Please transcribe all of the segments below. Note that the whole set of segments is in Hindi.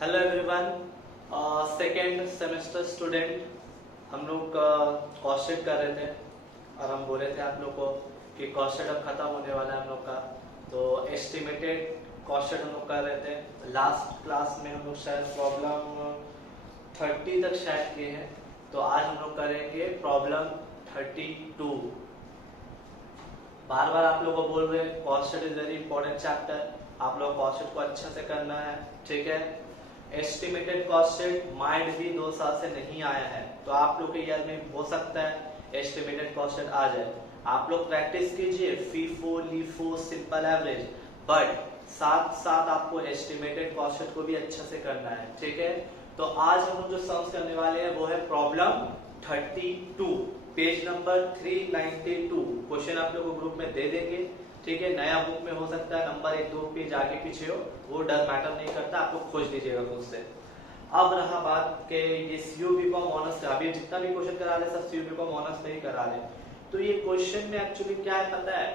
Hello everyone, second semester student. हम लोग कॉस्ट शीट कर रहे थे और हम बोले थे आप लोग को कि कॉस्ट शीट अब खत्म होने वाला है हम लोग का। तो एस्टिमेटेड कॉस्ट शीट हम लोग कर रहे थे। लास्ट क्लास में हम लोग शायद प्रॉब्लम 30 तक शायद किए हैं, तो आज हम लोग करेंगे प्रॉब्लम 32। बार बार आप लोग को बोल रहे हैं cost sheet is very important chapter, आप लोग कॉस्ट शीट को अच्छे से करना है, ठीक है। एस्टिमेटेड कॉस्ट शीट माइंड भी 2 साल से नहीं आया है, तो आप लोग के ईयर में हो सकता है एस्टिमेटेड कॉस्ट शीट आ जाए। आप लोग प्रैक्टिस कीजिए FIFO, LIFO, simple average, but साथ साथ आपको एस्टिमेटेड कॉस्ट शीट को भी अच्छे से करना है, ठीक है। तो आज हम लोग जो सम्स करने वाले हैं वो है प्रॉब्लम 32, पेज नंबर 392। क्वेश्चन आप लोग को ग्रुप में दे देंगे, ठीक है। नया बुक में हो सकता है नंबर 1-2 पेज आगे पीछे हो, वो डर मैटर नहीं करता, आप लोग खोज लीजिएगा खुद से। अब रहा बात के ये CU/BCom ऑनर्स का, अभी जितना भी क्वेश्चन करा रहे सब CU/BCom ऑनर्स में ही करा रहे। तो ये क्वेश्चन में एक्चुअली क्या है पता है,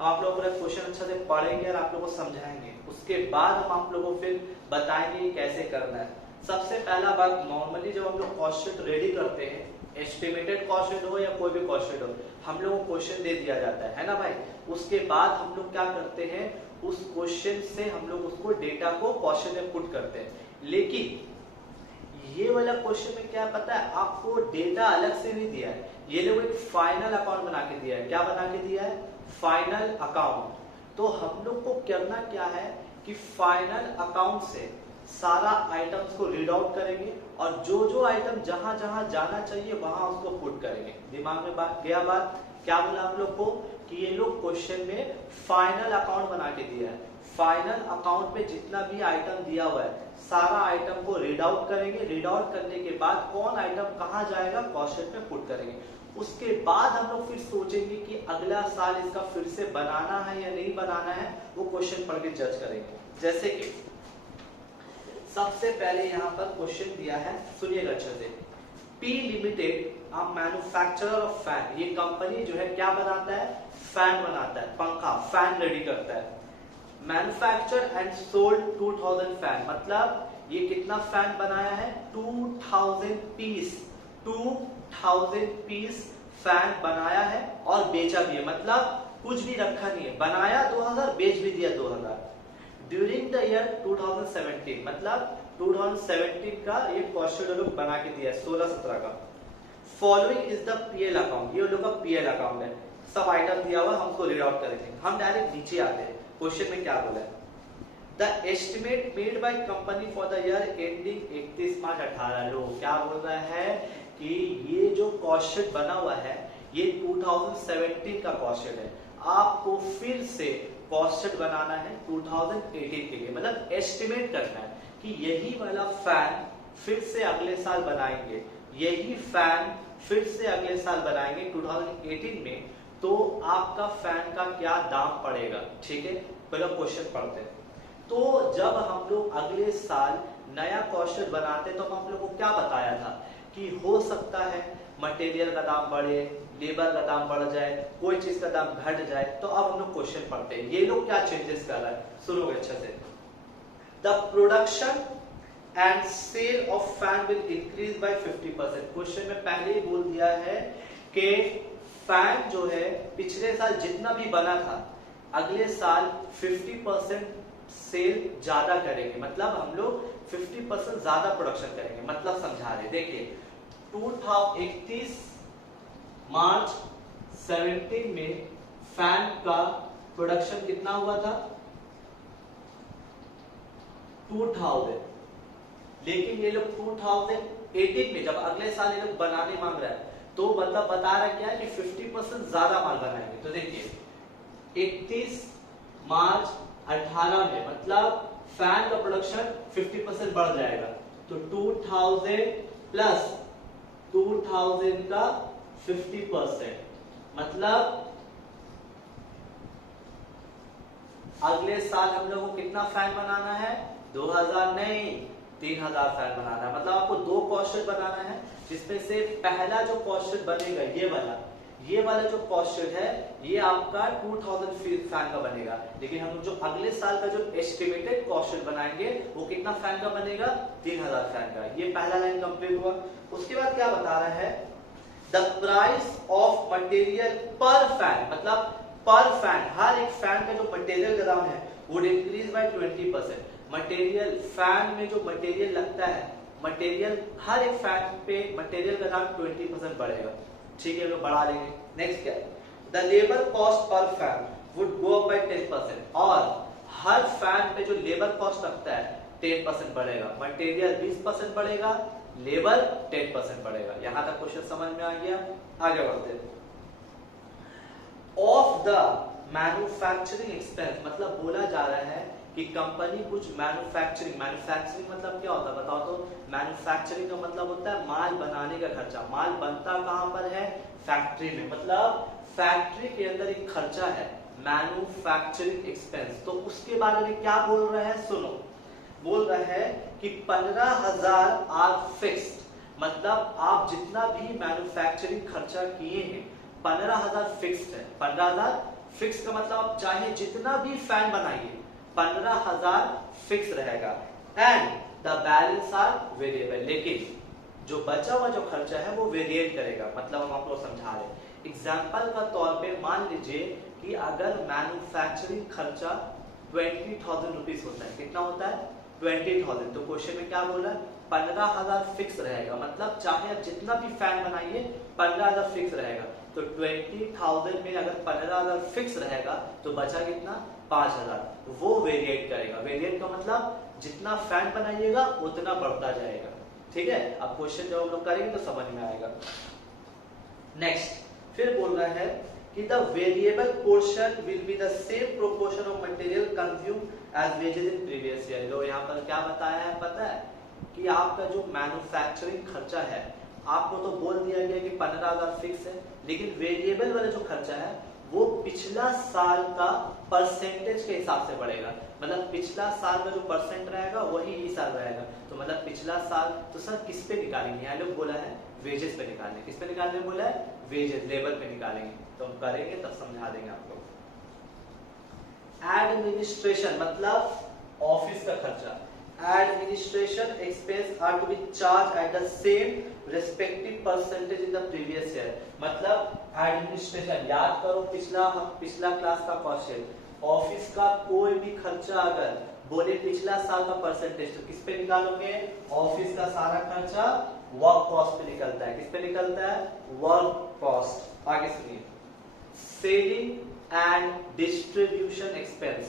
आप लोग पूरा क्वेश्चन अच्छे से पढ़ेंगे और आप लोग को समझाएंगे, उसके बाद हम आप लोगों को फिर बताएंगे कैसे करना है। सबसे पहला बात, नॉर्मली जब हम लोग कॉस्ट शीट रेडी करते हैं, एस्टिमेटेड कॉस्ट शीट हो या कोई भी कॉस्ट शीट हो, हम लोगों को क्वेश्चन दे दिया जाता है ना भाई। उसके बाद हम लोग क्या करते हैं, उस क्वेश्चन से हम लोग उसको डेटा को क्वेश्चन में पुट करते हैं। लेकिन ये वाला क्वेश्चन में क्या पता है, आपको डेटा अलग से नहीं दिया है, ये लोग एक फाइनल अकाउंट बना के दिया है। क्या बना के दिया है? Final account. तो हम लोग को करना क्या है कि फाइनल अकाउंट से सारा आइटम्स को रीड आउट करेंगे और जो जो आइटम जहां जहां जाना चाहिए वहां उसको पुट करेंगे। दिमाग में गया बात? क्या बोला आप लोग को कि ये लोग क्वेश्चन में फाइनल अकाउंट बना के दिया है। फाइनल अकाउंट में जितना भी आइटम दिया हुआ है सारा आइटम को रीड आउट करेंगे। रीड आउट करने के बाद कौन आइटम कहां जाएगा क्वेश्चन में पुट करेंगे। उसके बाद हम लोग फिर सोचेंगे कि अगला साल इसका फिर से बनाना है या नहीं बनाना है, वो क्वेश्चन पढ़ के जज करेंगे। जैसे कि सबसे पहले यहाँ पर क्वेश्चन दिया है, सुनिएगा अच्छे से। P limited manufacturer of fan, ये कंपनी जो है क्या बनाता है? फैन बनाता है, पंखा, फैन रेडी करता है। मैन्युफैक्चर एंड सोल्ड 2000 फैन, मतलब ये कितना फैन बनाया है? 2000 पीस। 2000 पीस फैन बनाया है और बेचा भी है, मतलब कुछ भी रखा नहीं है, बनाया 2000, बेच भी दिया 2000। ड्यूरिंग द ईयर 2017, मतलब 2017 का ये क्वेश्चन लोग बना के दिया है 16-17 का। Following is the PL account, ये लोग का PL अकाउंट है, सब आइटम दिया हुआ, हमको रीड आउट करेंगे। हम डायरेक्ट नीचे आते हैं, क्वेश्चन में क्या बोला है? The estimate made by company for the year ending 31 मार्च 18। लो क्या बोल रहा है कि ये जो क्वेश्चन बना हुआ है ये 2017 का क्वेश्चन है, आपको फिर से क्वेश्चन बनाना है 2018 के लिए, मतलब एस्टिमेट करना है कि यही वाला फैन फिर से अगले साल बनाएंगे, यही फैन फिर से अगले साल बनाएंगे 2018 में, तो आपका फैन का क्या दाम पड़ेगा, ठीक है। पहले क्वेश्चन पढ़ते हैं। तो जब हम लोग अगले साल नया क्वेश्चन बनाते तो हम लोग को क्या बताया था कि हो सकता है मटेरियल का दाम बढ़े, लेबर का दाम बढ़ जाए, कोई चीज का दाम घट जाए। तो अब हम लोग क्वेश्चन पढ़ते हैं, ये लोग क्या चेंजेस कर रहा है, सुनोगे अच्छे से। The production and sale of fan will increase by 50%। Question में पहले ही बोल दिया है कि फैन जो है पिछले साल जितना भी बना था अगले साल 50% सेल ज्यादा करेंगे, मतलब हम लोग 50% ज्यादा प्रोडक्शन करेंगे। मतलब समझा रहे, देखिए 31 मार्च 17 में फैन का प्रोडक्शन कितना हुआ था? 2000। लेकिन ये लोग 2018 में जब अगले साल ये लोग बनाने मांग रहा है तो मतलब बता रहा है क्या है कि 50% ज्यादा माल बनाएंगे। तो देखिए 31 मार्च 18 में मतलब फैन का प्रोडक्शन 50% बढ़ जाएगा, तो 2000 प्लस 2000 का 50%, मतलब अगले साल हम लोग को कितना फैन बनाना है? 2000 नहीं, 3000 फैन बनाना है। मतलब आपको 2 क्वेश्चन बनाना है, जिसमें से पहला जो क्वेश्चन बनेगा ये वाला, ये वाला जो कॉस्ट शीट है ये आपका 2000 फैन का बनेगा, लेकिन हम जो अगले साल का जो एस्टिमेटेड कॉस्ट शीट बनाएंगे वो कितना फैन का बनेगा, 3000 फैन का। ये पहला लाइन कंप्लीट हुआ। उसके बाद क्या बता रहा है, द प्राइस ऑफ मटेरियल पर फैन, मतलब पर फैन, हर एक फैन का जो मटेरियल का दाम है would increase by 20%। Material fan में जो मटेरियल लगता है, मटेरियल हर एक फैन पे मटेरियल का दाम 20% बढ़ेगा। ठीक है, लोग बढ़ा लेंगे। नेक्स्ट क्या, the labour cost per fan would go up by 10%, और हर फैन पे जो लेबर कॉस्ट लगता है 10% बढ़ेगा। मटेरियल 20% बढ़ेगा, लेबर 10% बढ़ेगा। यहां तक क्वेश्चन समझ में आ गया। आगे बढ़ते हैं। ऑफ द मैन्युफैक्चरिंग एक्सपेंस, मतलब बोला जा रहा है कि कंपनी कुछ मैन्युफैक्चरिंग मतलब क्या होता है बताओ तो। मैन्युफैक्चरिंग का मतलब होता है माल बनाने का खर्चा। माल बनता कहां पर है, फैक्ट्री में, मतलब फैक्ट्री के अंदर एक खर्चा है मैन्युफैक्चरिंग एक्सपेंस। तो उसके बारे में क्या बोल रहा है, सुनो। बोल रहा है कि 15,000 आर फिक्स्ड, मतलब आप जितना भी मैन्युफैक्चरिंग खर्चा किए हैं 15,000 फिक्स्ड है। 15,000 फिक्स का मतलब आप चाहे जितना भी फैन बनाइए 15,000 फिक्स रहेगा। And the balance are variable, लेकिन जो बचा हुआ जो खर्चा है वो वेरिएट करेगा। मतलब हम आपको समझा रहे हैं, एग्जाम्पल का तौर पे मान लीजिए कि अगर मैन्युफैक्चरिंग खर्चा 20,000 रुपीज होता है, कितना होता है 20,000, तो क्वेश्चन में क्या बोला, 15,000 फिक्स रहेगा। मतलब चाहे आप जितना भी फैन बनाइए 15,000 फिक्स रहेगा। तो 20,000 में अगर 15,000 फिक्स रहेगा तो बचा कितना, 5,000, वो वेरिएट करेगा। वेरिएट का मतलब जितना फैन बनाइएगा उतना बढ़ता जाएगा। ठीक है, अब क्वेश्चन जब हम लोग करेंगे तो समझ में आएगा। नेक्स्ट फिर बोल रहा है कि the variable portion will be the same proportion of material consume as wages in previous year. लो यहाँ पर क्या बताया है पता है, कि आपका जो मैन्युफैक्चरिंग खर्चा है आपको तो बोल दिया गया कि 15,000 फिक्स है, लेकिन वेरिएबल वाला जो खर्चा है वो पिछला साल का परसेंटेज के हिसाब से बढ़ेगा। मतलब पिछला साल का जो परसेंट रहेगा वही इस साल रहेगा। तो मतलब पिछला साल, तो सर किस पे निकालेंगे, यहाँ लोग बोला है वेजेस पे निकालने। किस पे निकालने बोला है, वेजेस, लेबर पे निकालेंगे। तो हम करेंगे तब समझा देंगे आप लोग। एडमिनिस्ट्रेशन मतलब ऑफिस का खर्चा। Administration expense are to be charged at the same respective percentage in the previous year। मतलब एडमिनिस्ट्रेशन, याद करो पिछला क्लास का क्वेश्चन, ऑफिस का कोई भी खर्चा अगर बोले पिछला साल का परसेंटेज, तो किस पे निकालोगे, ऑफिस का सारा खर्चा वर्क कॉस्ट पे निकलता है। किस पे निकलता है, वर्क कॉस्ट। आगे सुनिए, selling and distribution expense.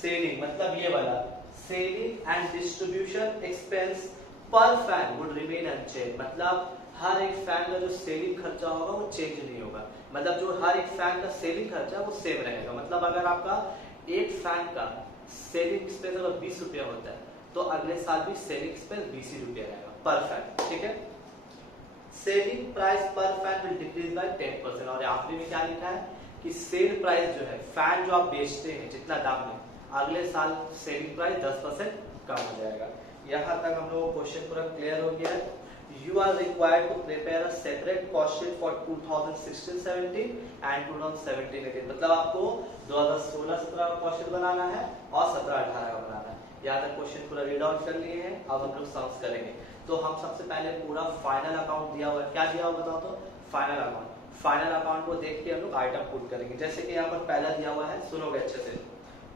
Selling मतलब ये वाला, सेलिंग एंड डिस्ट्रीब्यूशन एक्सपेंस पर फैन वुड रिमेन अनचेंज। मतलब हर एक फैन का जो सेलिंग खर्चा होगा वो चेंज नहीं होगा। मतलब जो हर एक फैन का सेलिंग खर्चा वो सेम रहेगा। मतलब अगर आपका एक फैन का सेलिंग एक्सपेंस अगर 20 रुपया होता है तो अगले साल भी सेलिंग एक्सपेंस 20 ही रुपया रहेगा पर फैन। ठीक है, सेलिंग प्राइस पर फैन विल डिक्रीज बाय 10%। और आखिरी में क्या लिखा है कि सेल प्राइस जो है, फैन जो आप बेचते हैं जितना दाम में, अगले साल सेलिंग प्राइस 10% कम हो जाएगा। यहाँ तक हम लोगों को क्वेश्चन पूरा क्लियर हो गया है। You are required to prepare a separate cost sheet for 2016-17 and 2017-18। मतलब आपको 2016-17 का कॉस्ट शीट बनाना है और 17-18 का बनाना है। यहाँ तक क्वेश्चन पूरा रीड आउट कर लिए हैं, अब हम लोग सम्स करेंगे। तो हम सबसे पहले पूरा फाइनल अकाउंट दिया हुआ है, क्या दिया हुआ बताओ तो, फाइनल अकाउंट। फाइनल अकाउंट को देख के हम लोग आइटम पुट करेंगे। जैसे कि यहाँ पर पहला दिया हुआ है, सुनोगे अच्छे से,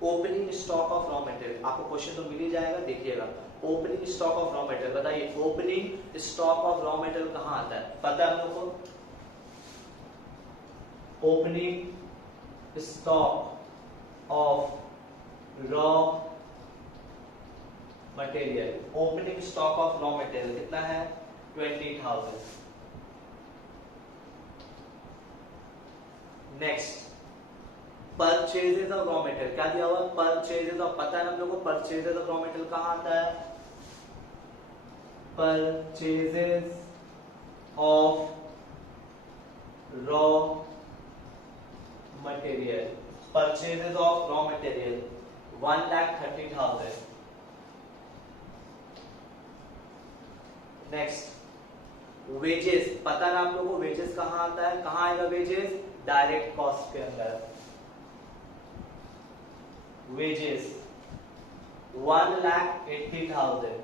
opening stock of raw material. आपको क्वेश्चन तो मिल ही जाएगा, देखिएगा। Opening stock of raw material, बताइए opening stock of raw material कहाँ आता है, पता है हम लोग को, opening stock of raw material. Opening stock of raw material कितना है, 20,000। Next, purchases of raw material, क्या दिया हुआ, परचेजेस ऑफ, पता है हम लोग को परचेजेस ऑफ रॉ मटेरियल कहाँ आता है, purchases of raw material, purchases of raw material 1,30,000। Next, wages पता ना आप लोगों को, वेजेस कहाँ आता है, कहाँ आएगा वेजेस, डायरेक्ट कॉस्ट के अंदर। वेजेस 1,80,000।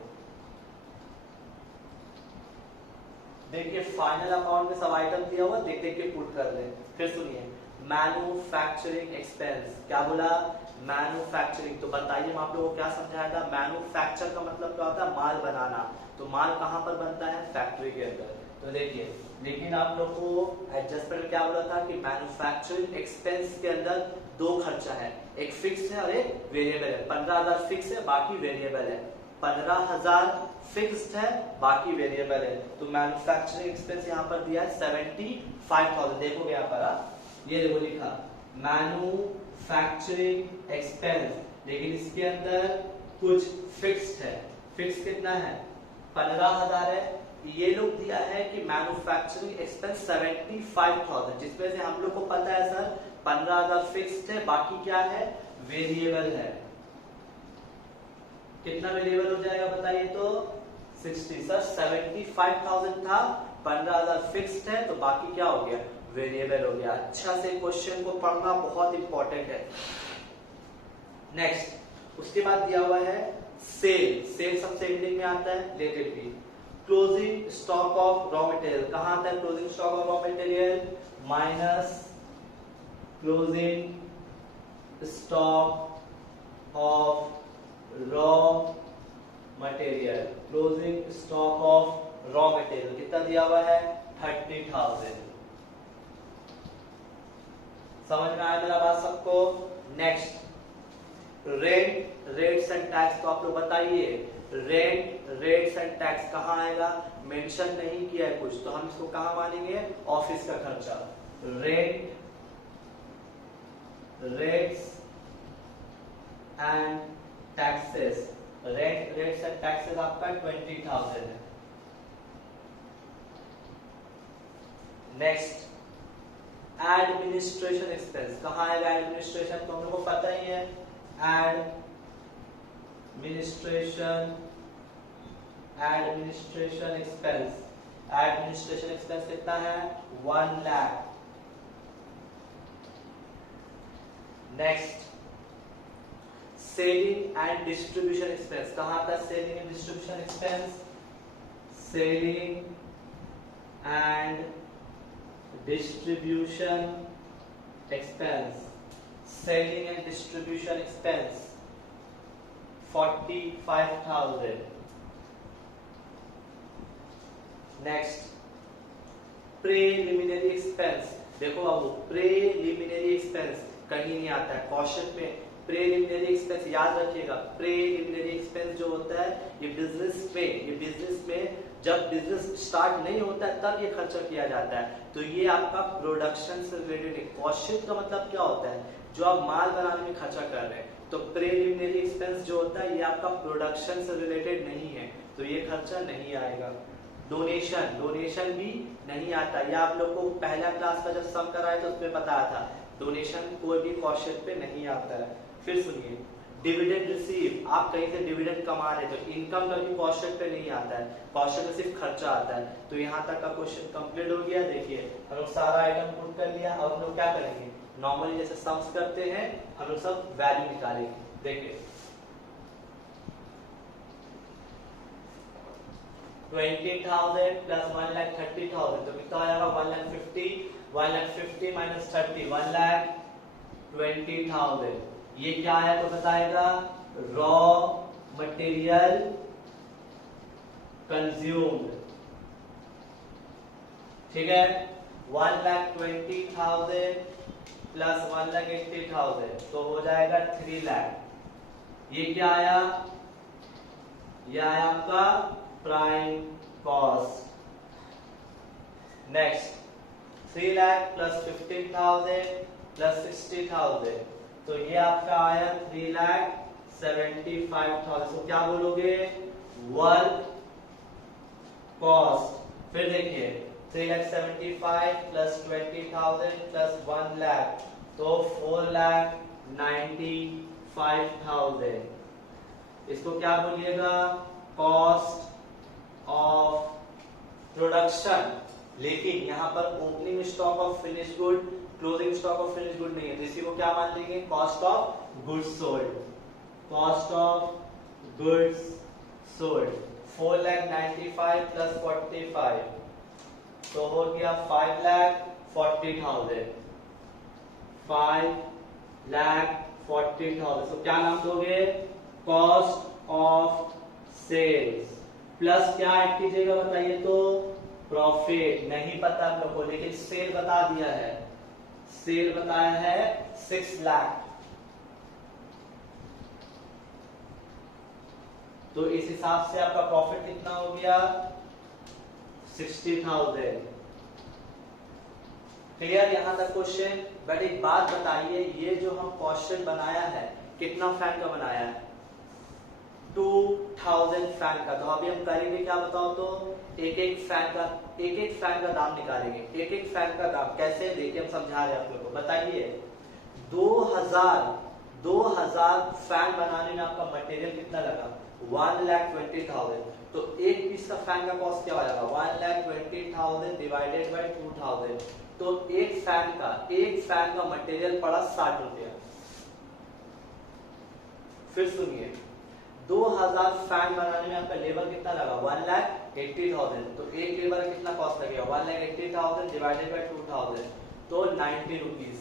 देखिए फाइनल अकाउंट में सब आइटम दिया हुआ, देख देख के पुट कर ले। फिर सुनिए, मैन्युफैक्चरिंग एक्सपेंस, क्या बोला, मैन्युफैक्चरिंग। तो बताइए मैं आप लोगों को क्या समझाया था, मैन्युफैक्चर का मतलब क्या होता है, माल बनाना। तो माल कहाँ पर बनता है, फैक्ट्री के अंदर। तो देखिए, लेकिन आप लोग को एडजस्टमेंट क्या बोला था कि मैन्युफैक्चरिंग एक्सपेंस के अंदर दो खर्चा है, एक फिक्स है और एक वेरिएबल है। 15,000 फिक्स है, बाकी वेरिएबल है। 15,000 फिक्स्ड है, बाकी वेरिएबल है। तो मैन्युफैक्चरिंग एक्सपेंस यहाँ पर दिया है 75,000। देखोगे यहाँ पर ये देखो लिखा मैन्युफैक्चरिंग एक्सपेंस, लेकिन इसके अंदर कुछ फिक्स्ड है। फिक्स कितना है, 15,000 है। ये लोग दिया है कि मैन्युफैक्चरिंग एक्सपेंस 75,000, जिसमें से हम लोग को पता है सर 15,000 फिक्स्ड है, बाकी क्या है, वेरिएबल है। कितना वेरिएबल हो जाएगा बताइए तो 60। सर 75,000 था, 15,000 फिक्स्ड है, तो बाकी क्या हो गया, वेरिएबल हो गया। अच्छा से क्वेश्चन को पढ़ना बहुत इंपॉर्टेंट है। नेक्स्ट, उसके बाद दिया हुआ है सेल। सेल सबसे एंडिंग में आता है, let it be. Closing stock of raw material, कहां आता है closing stock of raw material, minus closing stock of raw material. Closing stock of raw material कितना दिया हुआ है, 30,000। समझ में आया मेरा बात सबको। Next, rent, rates and tax. तो आप लोग बताइए, रेंट, रेट्स एंड टैक्स कहाँ आएगा, मेंशन नहीं किया है कुछ, तो हम इसको कहाँ मानेंगे, ऑफिस का खर्चा। Rent, rates and taxes. Rent, rates and taxes आपका 20,000 है। नेक्स्ट, एडमिनिस्ट्रेशन एक्सपेंस, कहाँ आएगा एडमिनिस्ट्रेशन, तो हम लोग को पता ही है, administration, administration expense. Administration expense कितना है, 1 lakh. Next, selling and distribution expense, कहां आता है selling and distribution expense, selling and distribution expense. Selling and distribution expense 45,000। Next, preliminary expense. देखो बाबू, प्रीलिमिनरी एक्सपेंस कहीं नहीं आता है कॉस्ट में। प्रीलिमिनरी एक्सपेंस याद रखिएगा, प्रीलिमिनरी एक्सपेंस जो होता है ये बिजनेस में जब बिजनेस स्टार्ट नहीं होता है तब ये खर्चा किया जाता है। तो ये आपका प्रोडक्शन से रिलेटेड है। कॉस्ट का मतलब क्या होता है, जो आप माल बनाने में खर्चा कर रहे हैं। तो प्रीलिमिनरी एक्सपेंस जो होता है ये आपका प्रोडक्शन से रिलेटेड नहीं है, तो ये खर्चा नहीं आएगा। डोनेशन, डोनेशन भी नहीं आता। ये आप लोग को पहला क्लास का जब सम कराया तो उसमें बताया था, डोनेशन कोई भी कॉस्ट पे नहीं आता है। फिर सुनिए, डिविडेंड रिसीव, आप कहीं से डिविडेंड कमा रहे तो इनकम का भी कॉस्ट पे नहीं आता है, कॉस्ट में सिर्फ खर्चा आता है। तो यहाँ तक का क्वेश्चन कंप्लीट हो गया। देखिए हम लोग सारा आइटम पुट कर लिया। अब हम लोग क्या करेंगे, नॉर्मली जैसे सम्स करते हैं हम लोग सब वैल्यू निकालेंगे। देखिए 20,000 प्लस 1,30,000 तो कितना आएगा, 1,50,000। 1,50,000 माइनस 30, 1,20,000। ये क्या है तो बताएगा, रॉ मटेरियल कंज्यूम्ड। ठीक है, 1,20,000 प्लस 1,80,000 तो हो जाएगा 3 लाख। ये क्या आया, ये आया आपका prime cost. Next, 3 lakh plus 15,000 plus 60,000 तो ये आपका आया 3,75,000। तो क्या बोलोगे, वर्क कॉस्ट। फिर देखिए 3,75,000 प्लस 20,000 प्लस 1 लाख तो 4,95,000। इसको क्या बोलिएगा, कॉस्ट ऑफ प्रोडक्शन, लेकिन यहाँ पर opening stock of finish good, closing stock of finish good नहीं है, तो इसी को क्या मान लेंगे, cost of goods sold, cost of goods sold. 4,95,000 plus 45 तो हो गया 5,40,000, 5,40,000। तो क्या नाम दोगे, कॉस्ट ऑफ सेल्स प्लस क्या ऐड कीजिएगा बताइए तो, प्रॉफिट। नहीं पता आप लोग को, लेकिन सेल बता दिया है, सेल बताया है 6 लाख। तो इस हिसाब से आपका प्रॉफिट कितना हो गया, 60,000। क्लियर यहां तक क्वेश्चन। बट एक बात बताइए, ये जो हम क्वेश्चन बनाया है कितना फैन का बनाया है, 2000 फैन का। तो अभी हम करेंगे क्या बताओ तो, एक एक फैन का दाम निकालेंगे, एक एक फैन का दाम कैसे, देखिए हम समझा रहे हैं आप लोगों को। बताइए 2000 फैन बनाने में आपका मटेरियल कितना लगा, 1,20,000। तो एक पीस का फैन का कॉस्ट क्या हो जाएगा, 1,20,000 डिवाइडेड बाय 2000। तो एक फैन का मटेरियल पड़ा 60 रुपया। फिर सुनिए, 2000 फैन बनाने में आपका लेबर कितना लगा, 1,80,000। तो एक लेबर का कितना कॉस्ट लगेगा, 1,80,000 डिवाइडेड बाय 2000, तो 90 रुपीज।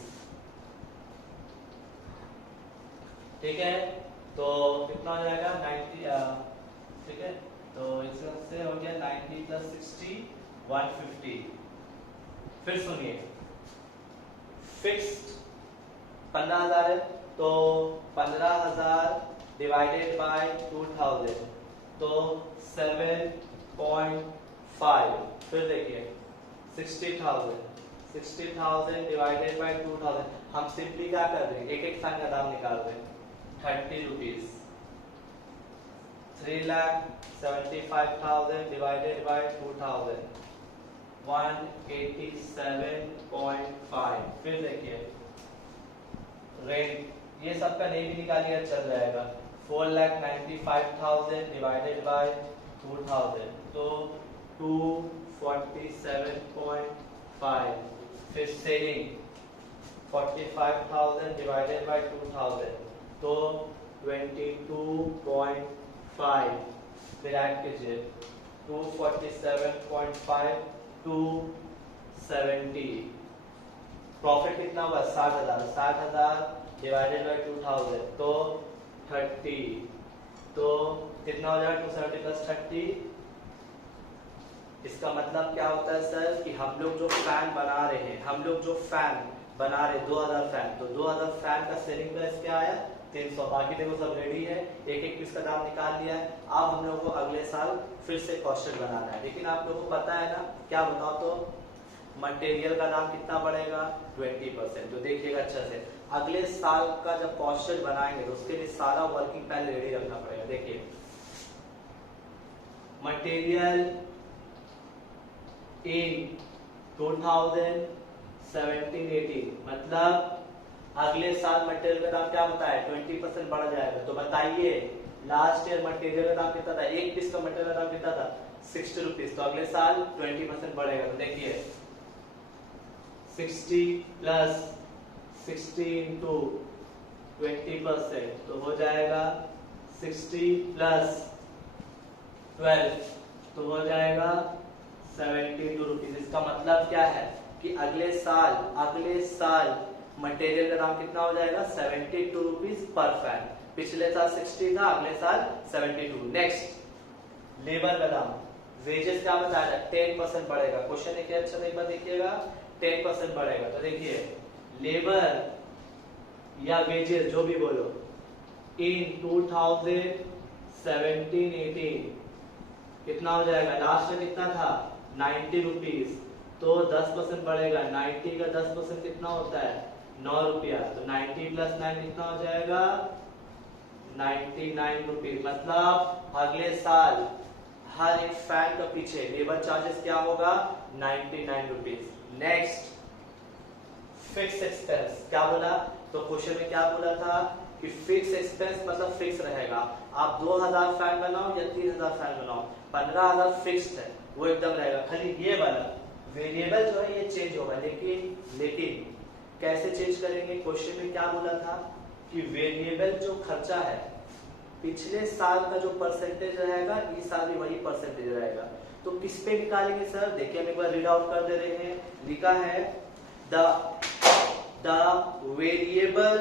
ठीक है, तो कितना हो जाएगा 90, ठीक है, तो इससे हो गया 90 प्लस 60 150। फिर सुनिए, फिक्स्ड 15,000 है, तो 15,000 डिवाइडेड बाय 2000, तो 7.5। फिर देखिए 60,000 डिवाइडेड बाय 2000। हम सिंपली क्या कर रहे हैं, एक एक फैन का दाम निकाल रहे हैं, 30 रुपीज। 3,75,000 divided by 2000, 187.5। फिर देखिए रेंट, ये सबका नहीं भी निकालिएगा चल जाएगा, 4,95,000 डिवाइडेड बाय 2000, तो 247.5। फिर सेलिंग 45,000 डिवाइडेड बाय 2000, तो 22.5। फिर ऐड कीजिए 247.5 270। प्रॉफिट कितना हुआ, 60,000 डिवाइडेड बाय 2000, तो 30। तो कितना हो जाएगा, 270 प्लस 30। इसका मतलब क्या होता है सर, कि हम लोग जो फैन बना रहे हैं, 2000 फैन, तो 2000 फैन का सेलिंग प्राइस क्या आया, 300। बाकी देखो सब रेडी है, एक एक पीस का दाम निकाल लिया है। अब हम लोग को अगले साल फिर से क्वेश्चन बनाना है, लेकिन आप लोगों को पता है ना, क्या बताओ तो, मटेरियल का दाम कितना बढ़ेगा, 20%। तो देखिएगा अच्छा से, अगले साल का जब क्वेश्चन बनाएंगे तो उसके लिए सारा वर्किंग प्लान रेडी रखना पड़ेगा। देखिए मटेरियल इन 2017-18, मतलब अगले साल मटेरियल का दाम क्या बताया, 20% बढ़ जाएगा। तो बताइए लास्ट ईयर मटेरियल का दाम कितना था, एक पीस का मटेरियल का दाम कितना था, 60 रुपीज। तो अगले साल 20% बढ़ेगा। तो देखिए 60 प्लस 60 इंटू 20%, तो हो जाएगा 60 प्लस 12, तो हो जाएगा 72 रुपीज। इसका मतलब क्या है कि अगले साल मटेरियल का दाम कितना हो जाएगा, 72 रुपीज पर फैन। पिछले साल 60 था, अगले साल 72। नेक्स्ट, लेबर का दाम, वेजेस क्या बताया, 10% बढ़ेगा। क्वेश्चन देखिए अच्छा, एक बार देखिएगा, 10% बढ़ेगा। तो देखिए लेबर या वेजेस जो भी बोलो, इन 2017-18 कितना हो जाएगा, लास्ट में कितना था 90 रुपीज, तो 10% बढ़ेगा। 90 का 10% कितना होता है, 9 रुपया। तो 90 प्लस 9 कितना हो जाएगा, 99 रुपीज। मतलब अगले साल हर एक फैन के पीछे लेबर चार्जेस क्या होगा, 99 रुपीज। नेक्स्ट, फिक्स एक्सपेंस क्या बोला, तो क्वेश्चन में क्या बोला था, कि फिक्स एक्सपेंस मतलब फिक्स रहेगा। आप 2000 फैन बनाओ या 3000 फैन बनाओ, 15000 फिक्स्ड है, वो एकदम रहेगा। खाली ये वाला वेरिएबल जो है ये चेंज होगा, लेकिन कैसे चेंज करेंगे? क्वेश्चन में क्या बोला था कि वेरिएबल जो खर्चा है पिछले साल का जो परसेंटेज रहेगा इस साल भी वही परसेंटेज रहेगा। तो किस पे निकालेंगे सर? देखिए हम एक बार रीड आउट कर दे रहे हैं। लिखा है the variable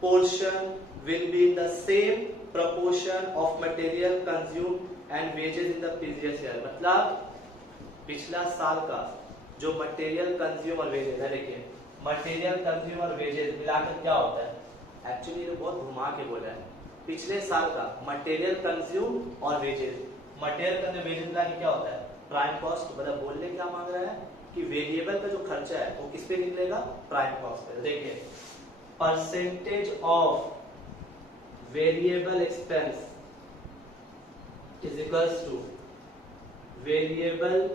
portion will be in the same proportion of material consumed and wages in the previous year। मतलब पिछला साल का जो मटेरियल कंज्यूम और वेजेस है, देखिए मटेरियल कंज्यूम और वेजेस मिलाकर क्या होता है? एक्चुअली ये बहुत घुमा के बोला है। पिछले साल का मटेरियल कंज्यूम और वेजेस, मटेरियल कंज्यूम वेजेस मिला के क्या होता है? Prime cost. मतलब बोलने क्या मांग रहा है कि वेरिएबल का जो खर्चा है वो किस पे निकलेगा? प्राइम कॉस्ट पे। देखिए percentage of variable expense is equals two variable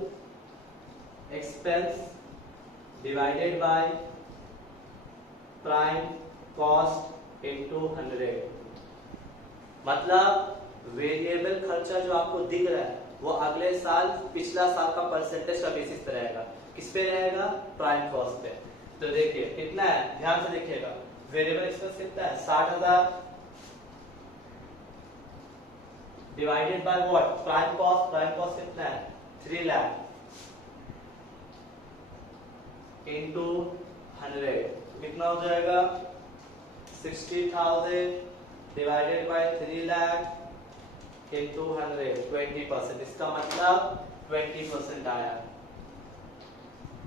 expense divided by prime cost into 100। मतलब वेरिएबल खर्चा जो आपको दिख रहा है वो अगले साल पिछला साल का परसेंटेज का बेसिस पे रहेगा। किस पे रहेगा? प्राइम कॉस्ट पे। तो देखिए कितना है, ध्यान से देखिएगा। वेरिएबल एक्सपेंस कितना है? 60,000 divided by what? Prime cost. Prime cost कितना है? 3 लाख इनटू 100 कितना हो जाएगा? 60,000 डिवाइडेड बाय 3 लाख इनटू 100, 20%। इसका मतलब 20% आया।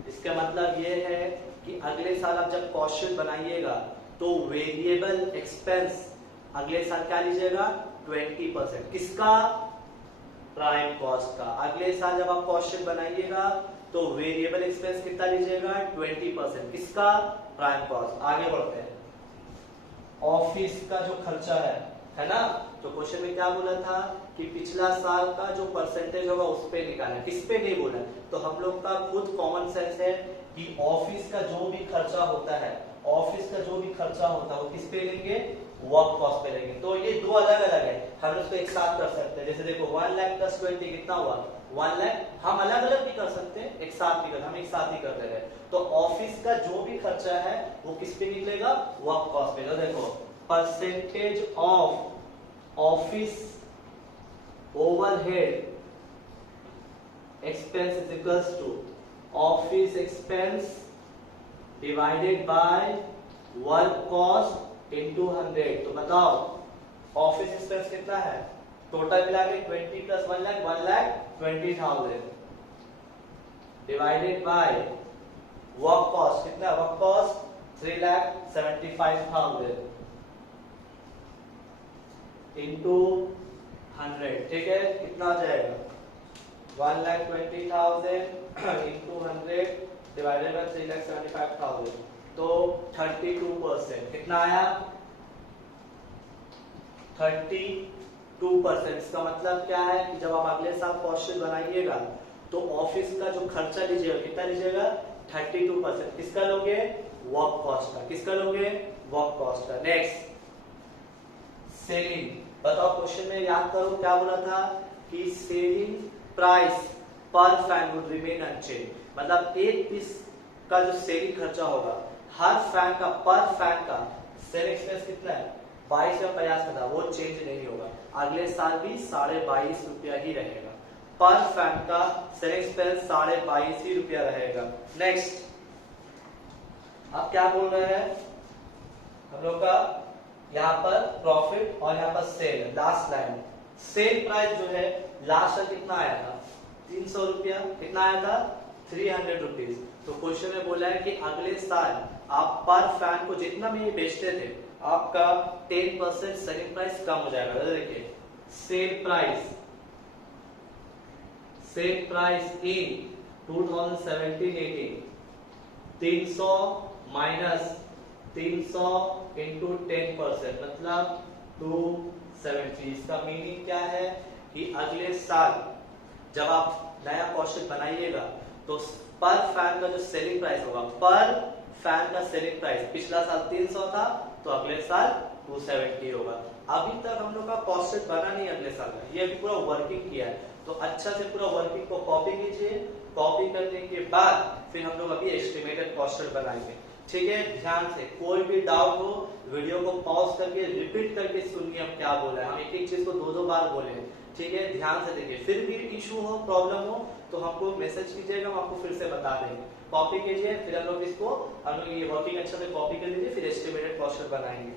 इसका मतलब ये है कि अगले साल आप जब कॉस्ट शीट बनाइएगा तो वेरिएबल एक्सपेंस अगले साल क्या लीजिएगा? 20%। किसका? प्राइम कॉस्ट का। अगले साल जब आप कॉस्ट शीट बनाइएगा तो वेरिएबल एक्सपेंस कितना लीजिएगा? 20%। किसका? Prime cost. आगे बढ़ते हैं। ऑफिस का जो खर्चा है ना? तो क्वेश्चन में क्या बोला था कि पिछला साल का जो परसेंटेज होगा उस पे निकालना। किस पे नहीं बोला? तो हम लोग का खुद कॉमन सेंस है कि ऑफिस का जो भी खर्चा होता है, ऑफिस का जो भी खर्चा होता है वो किस पे लेंगे? वर्क कॉस्ट पे लेंगे। तो ये दो अलग अलग है, हम उसको एक साथ कर सकते हैं। जैसे देखो 1 लाख प्लस 20 कितना हुआ? 1 लाख। हम अलग अलग भी कर सकते हैं, एक साथ भी कर, हम एक साथ ही कर दे रहे हैं। तो ऑफिस का जो भी खर्चा है वो किस पे निकलेगा? वर्क कॉस्ट पे। तो देखो percentage of office overhead expense is equals to office expense divided by work cost into 100। तो बताओ ऑफिस एक्सपेंस कितना है? टोटल मिला के 20 plus 1 lakh 1,20,000 divided by work cost कितना? Work cost 3,75,000 into 100। ठीक है, कितना आ जाएगा? 1,20,000 इनटू 100 डिवाइडेड बाय 3,75,000। तो 32%। कितना आया? 32%। इसका मतलब क्या है कि जब आप अगले साल कॉस्ट शीट बनाइएगा तो ऑफिस का जो खर्चा लीजिएगा कितना लीजिएगा? 32%। किसका लोगे? वर्क कॉस्ट का। किसका लोगे? वर्क कॉस्ट का। Next selling. बताओ क्वेश्चन में याद करो क्या बोला था कि सेलिंग प्राइस पर फैन वुड रिमेन अनचेंज। मतलब एक पीस का जो सेलिंग खर्चा होगा हर फैन का, पर फैन का सेल एक्सपेंस कितना है? 22 या 50 का था, वो चेंज नहीं होगा। अगले साल भी 22.5 रुपया ही रहेगा। पर फैन का सेल एक्सपेंस 22.5 ही रुपया रहेगा। नेक्स्ट अब क्या बोल रहे हैं हम लोग का? यहाँ पर प्रॉफिट और यहाँ पर sale. Last line sale price जो है लास्ट साल कितना आया था? 300 रुपया। कितना आया था? 300 रुपीज। तो क्वेश्चन में बोला है कि अगले साल आप पर फैन को जितना भी बेचते थे आपका 10% सेलिंग प्राइस कम हो जाएगा। तो देखिए sale price in 2017-18 300 minus 300 into 10% मतलब 270। इसका मीनिंग क्या है कि अगले साल जब आप नया कॉस्ट शीट बनाइएगा तो पर फैन का जो सेलिंग प्राइस होगा, पर फैन का सेलिंग प्राइस पिछला साल 300 था तो अगले साल 270 होगा। अभी तक हम लोग का कॉस्ट शीट बना नहीं अगले साल का, ये अभी पूरा वर्किंग किया है, तो अच्छा से पूरा वर्किंग को कॉपी कीजिए। कॉपी करने के बाद फिर हम लोग अभी एस्टिमेटेड कॉस्ट शीट बनाएंगे, ठीक है। ध्यान से कोई भी डाउट हो वीडियो को पॉज करके रिपीट करके सुनिए हम क्या बोल रहे हैं, हम एक एक चीज को दो दो बार बोले हैं, ठीक है। ध्यान से देखिए, फिर भी इशू हो प्रॉब्लम हो तो हमको मैसेज कीजिएगा, हम आपको फिर से बता देंगे। कॉपी कीजिए, फिर हम लोग ये वर्किंग अच्छा से कॉपी कर लीजिए, फिर एस्टिमेटेड कॉस्ट शीट बनाएंगे।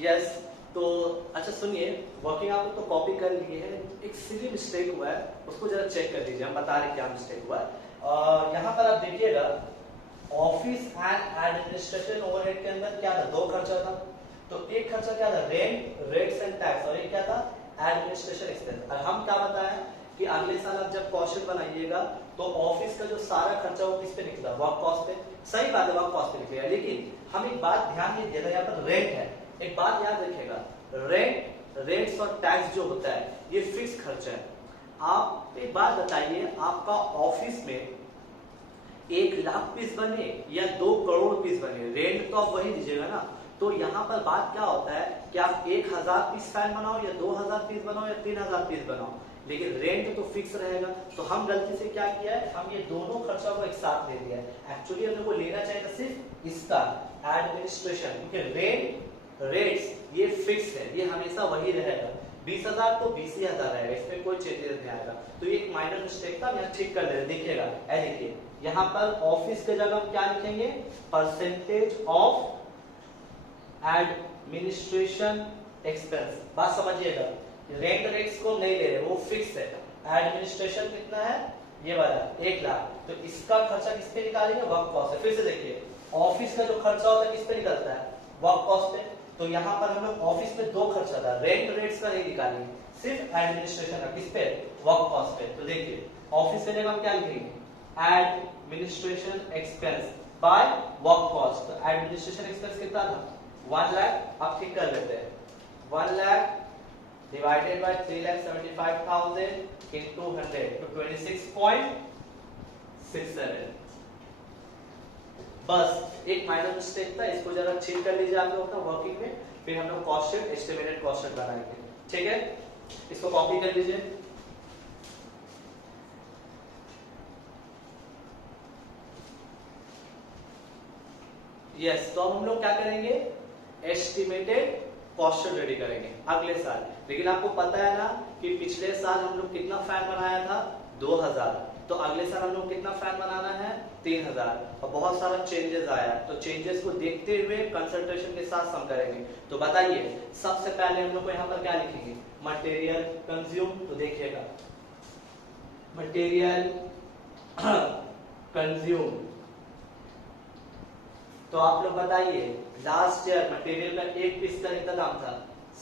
यस तो अच्छा सुनिए, वर्किंग आप तो कॉपी कर लिए है, एक सिली मिस्टेक हुआ है उसको जरा चेक कर लीजिए, हम बता रहे क्या मिस्टेक हुआ है। यहाँ पर आप देखिएगा ऑफिस एंड एडमिनिस्ट्रेशन ओवरहेड के अंदर क्या था, दो खर्चा था। तो एक खर्चा क्या था, रेंट्स एंड टैक्स, और एक क्या था, एडमिनिस्ट्रेशन एक्सपेंस। और हम क्या बताएं कि अगले साल आप जब कॉस्ट शीट बनाइएगा तो ऑफिस का जो सारा खर्चा वो किस पे निकला, वर्क कॉस्ट पे। सही बात है, वर्क कॉस्ट पे निकलेगा, लेकिन हम एक बात ध्यान दीजिएगा, यहाँ पर रेंट है, एक बात याद रखिएगा, रेंट्स और टैक्स जो होता है ये फिक्स खर्चा है। आप एक बात बताइए, आपका ऑफिस में 1,00,000 पीस बने या 2 करोड़ पीस बने, रेंट तो आप वही दीजिएगा ना। तो यहाँ पर बात क्या होता है कि आप 1,000 पीस फैन बनाओ या 2,000 पीस बनाओ या 3,000 पीस बनाओ, लेकिन रेंट तो फिक्स रहेगा। तो हम गलती से क्या किया है, हम ये दोनों खर्चा को एक साथ ले लिया है। एक्चुअली हम लोग को लेना चाहिए था सिर्फ इसका एडमिनिस्ट्रेशन, क्योंकि रेट्स ये फिक्स है, ये हमेशा वही रहेगा। 20,000 तो 20,000 रहेगा, इसमें कोई चेंजेस नहीं आएगा। तो ये एक माइनर मिस्टेक था, यहाँ ठीक कर ले, देखिएगा देखिए यहाँ पर ऑफिस के जगह हम क्या लिखेंगे, परसेंटेज ऑफ एडमिनिस्ट्रेशन एक्सपेंस। बात समझिएगा, रेंट रेट्स को नहीं ले रहे, वो फिक्स है। एडमिनिस्ट्रेशन कितना है, ये वाला 1,00,000, तो इसका खर्चा किस पे निकालेंगे, वर्क कॉस्ट है। फिर से देखिए, ऑफिस का जो खर्चा होता है किस पे निकलता है, वर्क कॉस्ट पे। तो यहाँ पर हम लोग ऑफिस में दो खर्चा था, रेंट रेट्स का नहीं निकालेंगे, सिर्फ एडमिनिस्ट्रेशन का, किस पे, वर्क कॉस्ट पे। तो देखिए ऑफिस के जगह हम क्या लिखेंगे, administration expense bye work cost. तो एडमिनिस्ट्रेशन एक्सपेंस कितना था, 1,00,000। अब ठीक कर लेते हैं, 1,00,000 डिवाइडेड बाय 3,75,000 into 100 तो 26.67। बस एक माइनर मिस्टेक था, इसको जरा चेक कर लीजिए आप लोग अपना वर्किंग में, फिर हम लोग cost sheet estimated cost sheet बनाएंगे, ठीक है। इसको कॉपी कर लीजिए। यस तो अब हम लोग क्या करेंगे, एस्टिमेटेड कॉस्ट शीट रेडी करेंगे अगले साल। लेकिन आपको पता है ना कि पिछले साल हम लोग कितना फैन बनाया था, 2,000। तो अगले साल हम लोग कितना फैन बनाना है, 3,000। और बहुत सारा चेंजेस आया है, तो चेंजेस को देखते हुए कंसंट्रेशन के साथ हम करेंगे। तो बताइए सबसे पहले हम लोग को यहाँ पर क्या लिखेंगे, मटेरियल कंज्यूम। तो देखिएगा मटेरियल कंज्यूम, तो आप लोग बताइए लास्ट ईयर मटेरियल का एक पीस का कितना दाम था,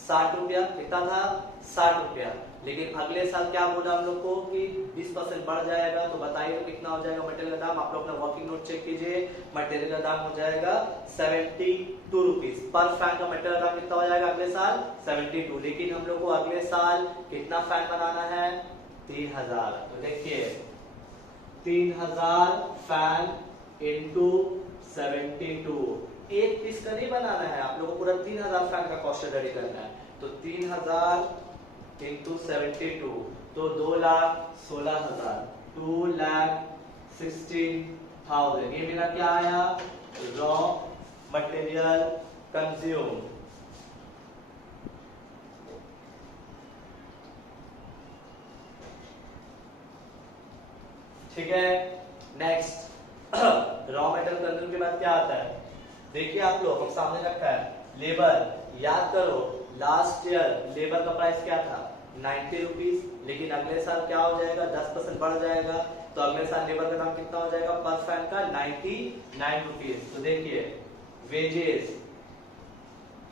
60 रुपया। कितना था, 60 रुपया। लेकिन अगले साल क्या बोला हम लोग को कि 20% बढ़ जाएगा। तो बताइए कितना हो जाएगा मटेरियल का दाम, आप लोग अपना वर्किंग नोट चेक कीजिए। मटेरियल का दाम हो जाएगा 72 रुपीज पर फैन का। मटेरियल दाम कितना हो जाएगा अगले साल, 72। लेकिन हम लोग को अगले साल कितना फैन बनाना है, 3,000। तो देखिए 3,000 फैन इंटू 72, एक पीस का नहीं बनाना है, आप लोगों को पूरा 3,000 फैन का कॉस्ट रेडी करना है। तो 3,000 इंटू 72 तो 2,16,000, 2,16,000। ये मेरा क्या आया, रॉ मटेरियल कंज्यूम। ठीक है, नेक्स्ट रॉ मटेरियल कंज्यूम के बाद क्या आता है, देखिए आप लोग हम सामने रखा है लेबर। याद करो लास्ट ईयर लेबर का प्राइस क्या था, 90 रुपीज। लेकिन अगले साल क्या हो जाएगा, 10% बढ़ जाएगा। तो अगले साल लेबर का दाम कितना हो जाएगा पर फैन का, 99 रुपीज। तो देखिए वेजेस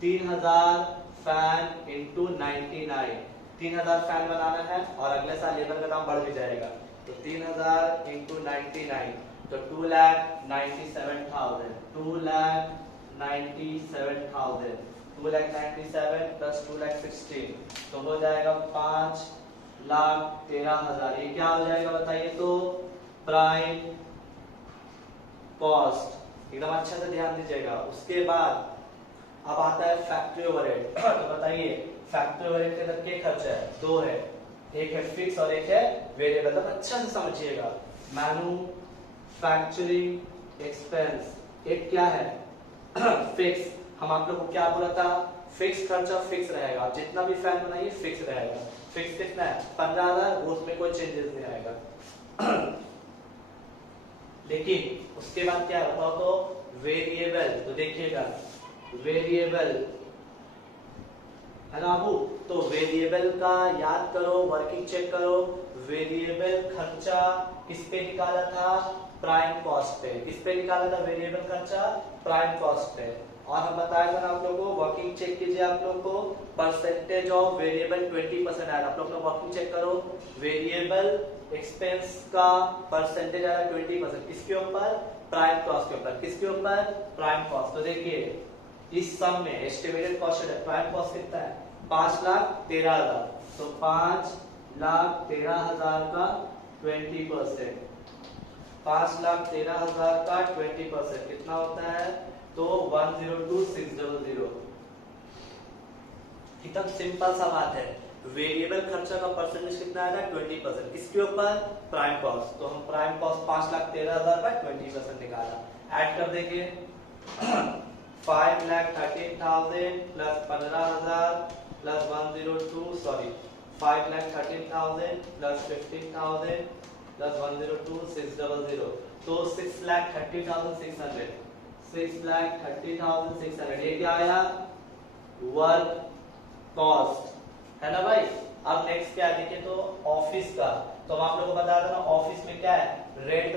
3,000 फैन इंटू 99, 3,000 फैन बनाना है और अगले साल लेबर का दाम बढ़ भी जाएगा। तो 3,000 इंटू 99 तो 2,97,000, 2,97,000, 2,97 प्लस 2,16 तो हो जाएगा 5 5,13,000 ये क्या हो जाएगा बताइए तो प्राइम कॉस्ट। एकदम अच्छा से ध्यान दीजिएगा। उसके बाद अब आता है फैक्ट्री ओवरहेड। तो बताइए फैक्ट्री ओवरहेड के अंदर क्या खर्चा है? दो है, एक है फिक्स और एक है वेरिएबल। तो अच्छा से समझिएगा। मैन्युफैक्चरिंग एक्सपेंस एक क्या है फिक्स। हम आप लोग को क्या बोला था? फिक्स खर्चा फिक्स रहेगा। जितना भी फैन बनाइए फिक्स रहेगा। फिक्स कितना है? 15,000। उसमें कोई चेंजेस नहीं आएगा। लेकिन उसके बाद क्या बताओ तो वेरिएबल। तो देखिएगा वेरिएबल है ना बाबू। तो वेरिएबल का याद करो, वर्किंग चेक करो। वेरिएबल खर्चा किस पे निकाला था? प्राइम कॉस्ट पे। किस पे निकाला था वेरिएबल खर्चा? प्राइम कॉस्ट पे। और हम बताया था ना आप लोगों को, वर्किंग चेक कीजिए आप लोग को, परसेंटेज ऑफ वेरिएबल 20% आया। आप लोग वर्किंग चेक करो, वेरिएबल एक्सपेंस का परसेंटेज आया 20%। किसके ऊपर? प्राइम कॉस्ट के ऊपर। किसके ऊपर? Prime cost. तो देखिए इस सम में एस्टिमेटेड कॉस्ट है, प्राइम कॉस्ट कितना है? 5,13,000। तो 5,13,000 का 20%, 5,13,000 का 20% कितना होता है? तो 102,600। एकदम सिंपल सा बात है। वेरिएबल खर्चा का परसेंटेज कितना आएगा? 20%। किसके ऊपर? Prime cost. तो हम प्राइम कॉस्ट 5,13,000 का 20% निकाला। ऐड कर देंगे 5,13,000 प्लस 15,000 प्लस 5,13,000 प्लस 15,000 प्लस 102,600। तो 6,30,600। 6,30,600 ये क्या आया? वर्क कॉस्ट है ना भाई। अब नेक्स्ट क्या देखिए तो ऑफिस का। तो हम आप लोगों को बता रहे ना ऑफिस में क्या है? रेंट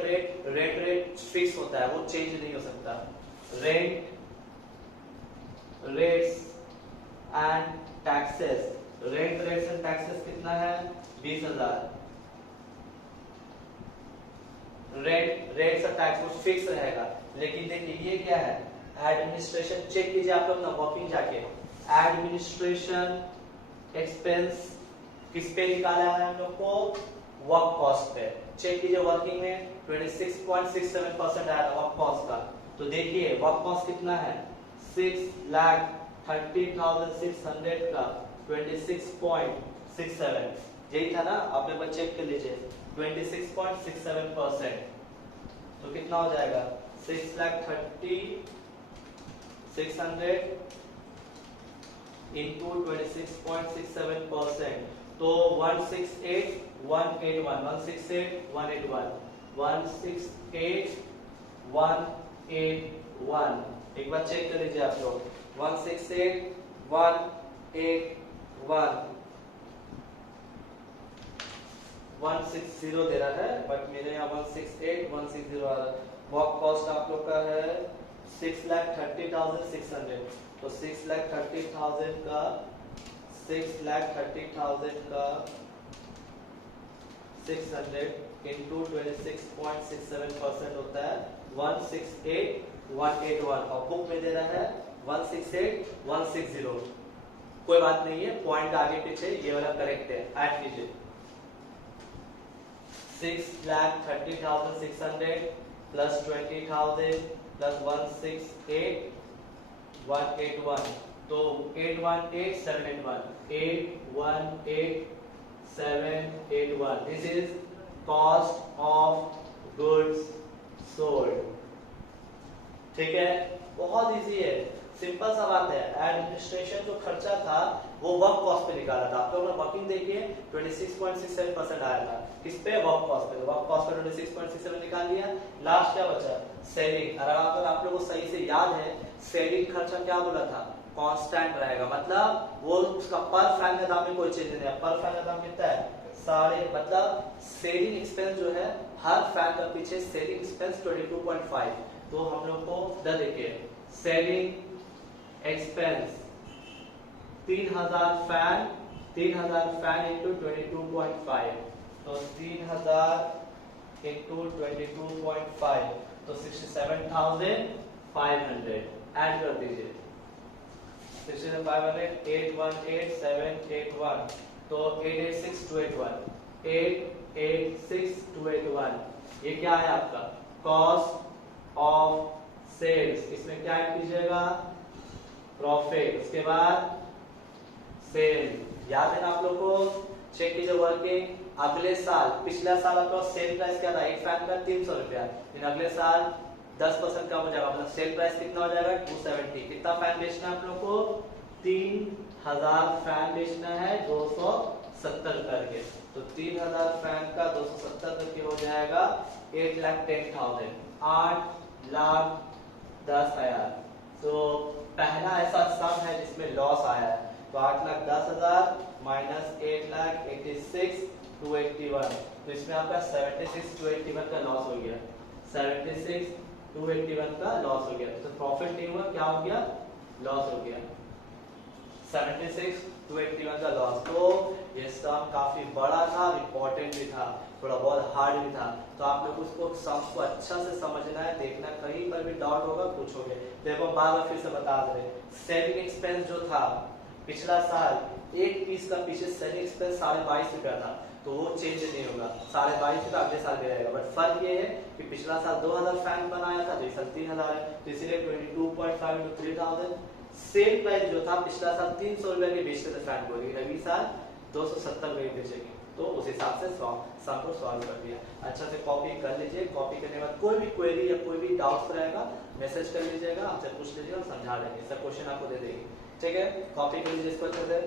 रेट फिक्स होता है, वो चेंज नहीं हो सकता। Rent rates and taxes. Rent rates and taxes कितना है? 20,000। रेट्स और टैक्स वो फिक्स रहेगा। लेकिन देखिए ये क्या है? एडमिनिस्ट्रेशन। चेक कीजिए आप लोग ना वर्किंग जाके। एडमिनिस्ट्रेशन एक्सपेंस किस पे निकाला है हम लोग को? वर्क कॉस्ट पे। चेक कीजिए वर्किंग में 26.67% आया था वर्क कॉस्ट का। तो देखिए वर्क कॉस्ट कितना है? 6,30,600 का 26.67। यही था ना, आप लोग चेक कर लीजिए 26.67%। तो कितना हो जाएगा? 6,30,600 into 26.67%। तो 168,181 168,181 168,181। एक बार चेक कर लीजिए आप लोग। 168,181 160 दे रहा है, बट मेरे यहाँ 168,160 आ रहा है। वर्क कॉस्ट आप लोग का है 6,30,600। तो 6,30,000 का 600 इंटू 26.67% होता है 168,181। और बुक में दे रहा है 168,160। कोई बात नहीं है, पॉइंट आगे पीछे ये वाला करेक्ट है। ऐड कीजिए 6,30,600 प्लस 20,000 प्लस 168,181। तो 818,781 818,781। This is cost of goods sold. ठीक है, बहुत इजी है, सिंपल सा बात है। एडमिनिस्ट्रेशन जो खर्चा था वो वर्क कॉस्ट पे निकाला था। आप लोगों ने वर्किंग देखिए 26.67% आया था। किस पे? वर्क कॉस्ट पे। वर्क कॉस्ट पे 26.67 निकाल लिया। लास्ट क्या बचा? सेलिंग। अगर आप लोगों को सही से याद है, सेलिंग खर्चा क्या बोला था? कांस्टेंट रहेगा। मतलब वो उसका पर फैन का दाम में कोई चेंज नहीं है। पर फैन का दाम कितना है? मतलब सेलिंग एक्सपेंस जो है हर फैन का पीछे सेलिंग एक्सपेंस 22.5। तो हम लोग को देखिए सेलिंग एक्सपेंस 3,000 फैन इंटू 22.5। तो 3,000 इंटू 22.5 तो 67,500। ऐड कर दीजिए 67,500 818,781 तो 886281 886281 ये क्या है आपका कॉस्ट ऑफ सेल्स। इसमें क्या ऐड कीजिएगा प्रॉफिट, उसके बाद सेल। याद है ना आप लोग को, चेक कीजिए वर्किंग। अगले साल पिछला साल आपका सेल प्राइस क्या था एक फैन का 300 रुपया, लेकिन अगले साल 10% कम हो जाएगा, मतलब सेल प्राइस कितना हो जाएगा 270। कितना फैन बेचना है आप लोग को 3000 फैन बेचना है 270 करके, तो 3000 फैन का 270 करके हो जाएगा 8,10,000 8,10,000। तो पहला ऐसा सम है जिसमें लॉस आया है, तो 8,10,000 माइनस 8,86,281, तो इसमें आपका 76,281 का लॉस हो गया, 76,281 का लॉस हो गया। तो प्रॉफिट नहीं हुआ, क्या हो गया लॉस हो गया, 76,281 का लॉस। तो ये सम काफी बड़ा था, इंपॉर्टेंट भी था, थोड़ा बहुत हार्ड भी था, तो आप लोग उसको सम को अच्छा से समझना है, देखना, कहीं पर भी डाउट होगा पूछोगे। देखो बार बार फिर से बता दे, सेलिंग एक्सपेंस जो था पिछला साल एक पीस का पीछे सेलिंग एक्सपेंस 22.5 रुपया था, तो वो चेंज नहीं होगा, 22.5 रुपया अगले साल भी रहेगा। बट फर्क ये है कि पिछला साल 2000 फैन बनाया था, तो इस साल 3000 है, तो इसीलिए 22.5 into 3000। सेल प्राइस जो था पिछला साल 300 रुपए के बेचते थे फैन को, लेकिन अगली साल 270 रुपए बेचेंगे, तो उस हिसाब से सम को सॉल्व कर दिया। अच्छा से कॉपी कर लीजिए, कॉपी करने के बाद कोई भी क्वेरी या कोई भी डाउट्स रहेगा मैसेज कर लीजिएगा, हमसे पूछ लीजिएगा, हम समझा देंगे, सब क्वेश्चन आपको दे देंगे। ठीक है, कॉपी कर लीजिए इसको अच्छे से।